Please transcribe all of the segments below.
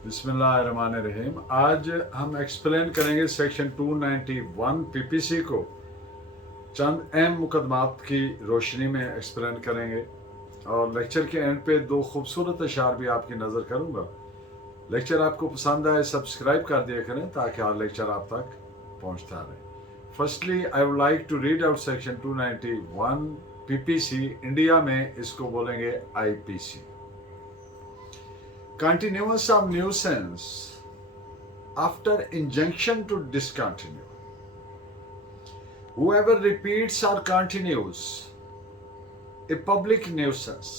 बिस्मिल्लाहिर्रहमानिर्रहीम। आज हम एक्सप्लेन करेंगे सेक्शन 291 पीपीसी को चंद अहम मुकदमात की रोशनी में एक्सप्लेन करेंगे और लेक्चर के एंड पे दो खूबसूरत अशार भी आपकी नज़र करूँगा। लेक्चर आपको पसंद आए सब्सक्राइब कर दिया करें ताकि हर लेक्चर आप तक पहुँचता रहे। Firstly I would like to read out section 291 PPC. India में इसको बोलेंगे IPC. Continuance of nuisance after injunction to discontinue. Whoever repeats or continues a public nuisance,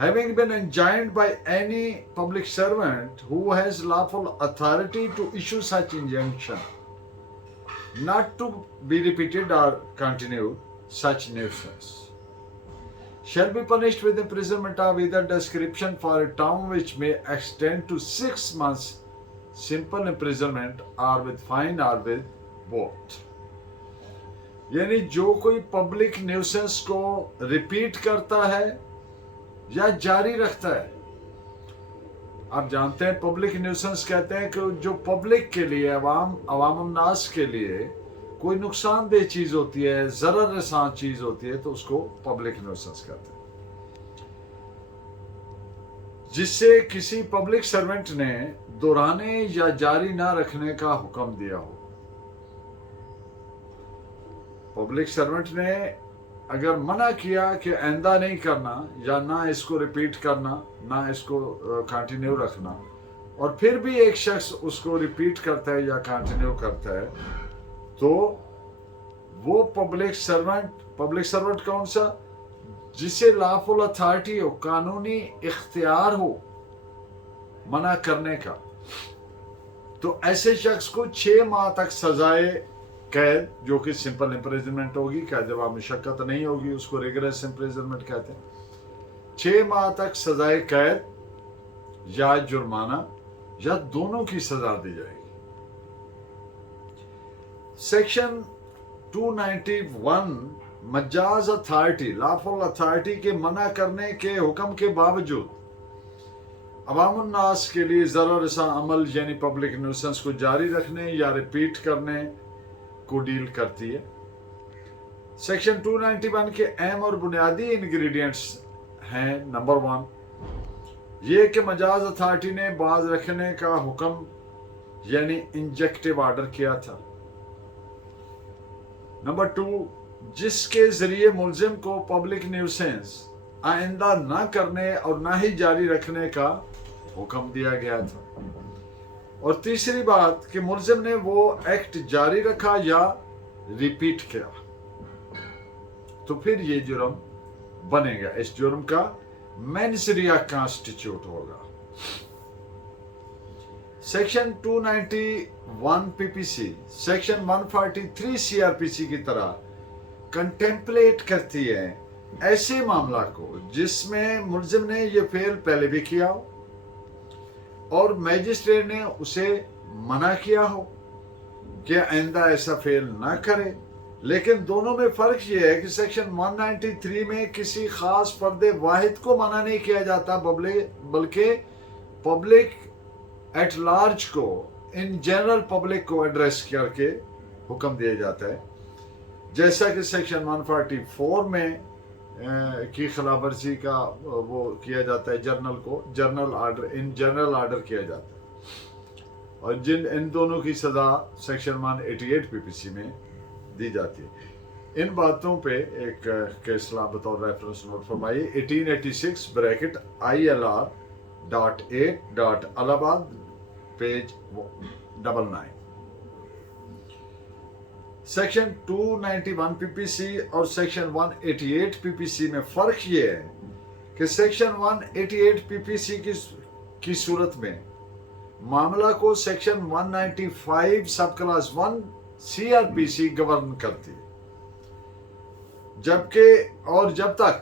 having been enjoined by any public servant who has lawful authority to issue such injunction, not to be repeated or continued such nuisance, shall be punished with imprisonment of either description for a term which may extend to 6 months, simple imprisonment, or with fine or with both. यानी जो कोई public nuisance को repeat करता है या जारी रखता है, आप जानते हैं पब्लिक न्यूसेंस कहते हैं कि जो पब्लिक के लिए अवाम नास के लिए कोई नुकसानदेह चीज होती है, जरर रसां चीज होती है, तो उसको पब्लिक न्यूसेंस कहते हैं। जिससे किसी पब्लिक सर्वेंट ने दोहराने या जारी ना रखने का हुक्म दिया हो। पब्लिक सर्वेंट ने अगर मना किया कि आइंदा नहीं करना या ना इसको रिपीट करना, ना इसको कंटिन्यू रखना, और फिर भी एक शख्स उसको रिपीट करता है या कंटिन्यू करता है, तो वो पब्लिक सर्वेंट कौन सा? जिसे लॉफुल अथॉरिटी हो, कानूनी इख्तियार हो मना करने का, तो ऐसे शख्स को 6 माह तक सजाए कैद, जो कि सिंपल इम्प्रिजनमेंट होगी, कैद जवाब मुशक्कत नहीं होगी, उसको रिगरस इम्प्रिजनमेंट कहते हैं। 6 माह तक सजाए कैद या जुर्माना या दोनों की सजा दी जाएगी। Section 291 Majaz authority, lawful authority के मना करने के हुक्म के बावजूद अवामुन नास के लिए ज़रर रसा अमल यानी पब्लिक न्यूसेंस को जारी रखने या रिपीट करने को डील करती है। सेक्शन 291 के अहम और बुनियादी इंग्रेडिएंट्स हैं। नंबर 1 ये कि मजाज अथॉरिटी ने बाज रखने का हुक्म यानी इंजेक्टिव ऑर्डर किया था। नंबर 2 जिसके जरिए मुल्जिम को पब्लिक न्यूसेंस आइंदा ना करने और ना ही जारी रखने का हुक्म दिया गया था। और तीसरी बात कि मुल्जिम ने वो एक्ट जारी रखा या रिपीट किया, तो फिर ये जुर्म बनेगा। इस जुर्म का मेंसरिया कॉन्स्टिट्यूट होगा। सेक्शन 291 पीपीसी सेक्शन 143 सीआरपीसी की तरह कंटेम्पलेट करती है ऐसे मामला को जिसमें मुल्जिम ने ये फेल पहले भी किया हो और मैजिस्ट्रेट ने उसे मना किया हो कि आइंदा ऐसा फेल ना करे। लेकिन दोनों में फर्क ये है कि सेक्शन 193 में किसी खास फर्द वाहिद को मना नहीं किया जाता, बल्कि पब्लिक एट लार्ज को, इन जनरल पब्लिक को एड्रेस करके हुक्म दिया जाता है। जैसा कि सेक्शन 144 में की खिलाफवर्जी का वो किया जाता है, जनरल ऑर्डर किया जाता है, और इन दोनों की सजा सेक्शन 188 पीपीसी में दी जाती है। इन बातों पे एक केस ला बतौर रेफरेंस नोट फरमाइए। 1886 bracket ILR.8. Allahabad page 99। Section 291 PPC और सेक्शन 188 पीपीसी में फर्क ये है कि सेक्शन 188 पीपीसी की सूरत में मामला को सेक्शन 195 सब क्लास 1 सीआरपीसी गवर्न करती है, जब तक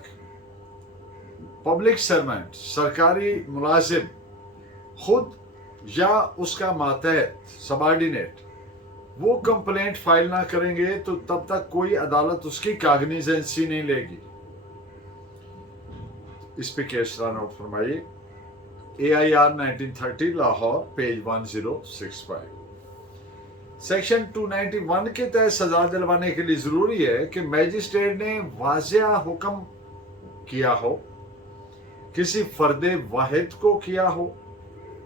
पब्लिक सर्वेंट, सरकारी मुलाजिम खुद या उसका मातहत सबॉर्डिनेट वो कंप्लेंट फाइल ना करेंगे, तो तब तक कोई अदालत उसकी कागनिजेंसी नहीं लेगी। इस पे केस नोट फरमाइए AIR 1930 लाहौर पेज 1065। सेक्शन 291 के तहत सजा दिलवाने के लिए जरूरी है कि मैजिस्ट्रेट ने वाज़ेह हुक्म किया हो, किसी फर्दे वाहिद को किया हो,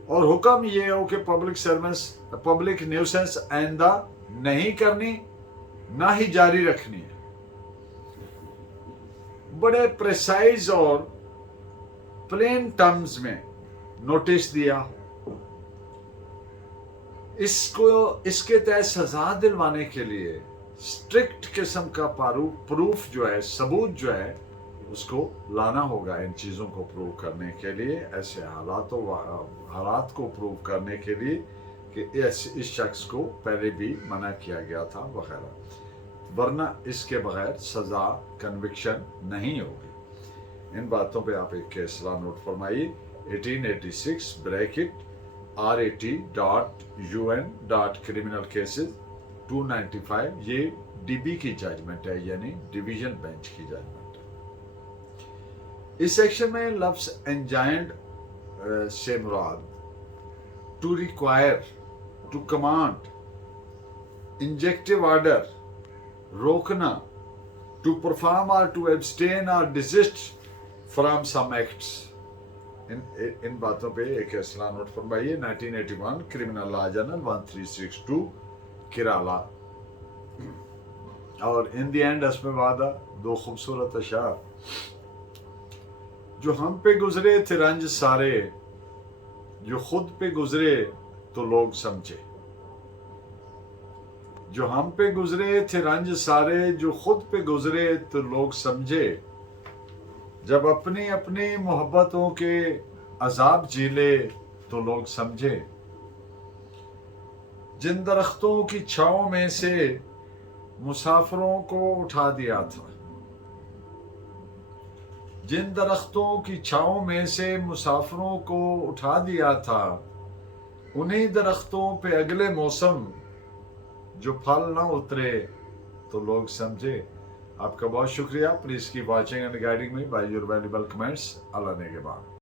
और हुक्म ये हो कि पब्लिक न्यूसेंस आइंदा नहीं करनी, ना ही जारी रखनी है। बड़े प्रिसाइज और प्लेन टर्म्स में नोटिस दिया। इसके तहत सजा दिलवाने के लिए स्ट्रिक्ट किस्म का प्रूफ जो है, सबूत जो है, उसको लाना होगा। इन चीज़ों को प्रूव करने के लिए, ऐसे हालात को प्रूव करने के लिए कि इस शख्स को पहले भी मना किया गया था वगैरह, वरना इसके बगैर सज़ा कन्विक्शन नहीं होगी। इन बातों पे आप एक केस लॉ नोट फरमाइए 1886 ब्रैकेट RAT.UN.criminal cases 295। ये DB की जजमेंट है, यानी डिवीजन बेंच की जजमेंट है। इस सेक्शन में लफ्ज एंजाइंड से मुराद to require, to command, injunctive order, रोकना, टू परफॉर्म और टू एब्सटेन और डिजिस्ट फ्रॉम सम एक्ट्स। इन बातों पे एक फैसला नोट फरमाइए 1981 क्रिमिनल लॉ जर्नल 1362 किराला। और इन द एंड हस्ब वादा दो खूबसूरत अशार। जो हम पे गुजरे थे रंज सारे, जो खुद पे गुजरे तो लोग समझे। जो हम पे गुजरे थे रंज सारे, जो खुद पे गुजरे तो लोग समझे। जब अपनी अपनी मोहब्बतों के अजाब झेले तो लोग समझे। जिन दरख्तों की छांव में से मुसाफिरों को उठा दिया था, जिन दरख्तों की छांव में से मुसाफिरों को उठा दिया था, उन्हीं दरख्तों पे अगले मौसम जो फल ना उतरे तो लोग समझे। आपका बहुत शुक्रिया। Please keep watching and guiding me by your valuable comments. अल्लाह ने के बाद।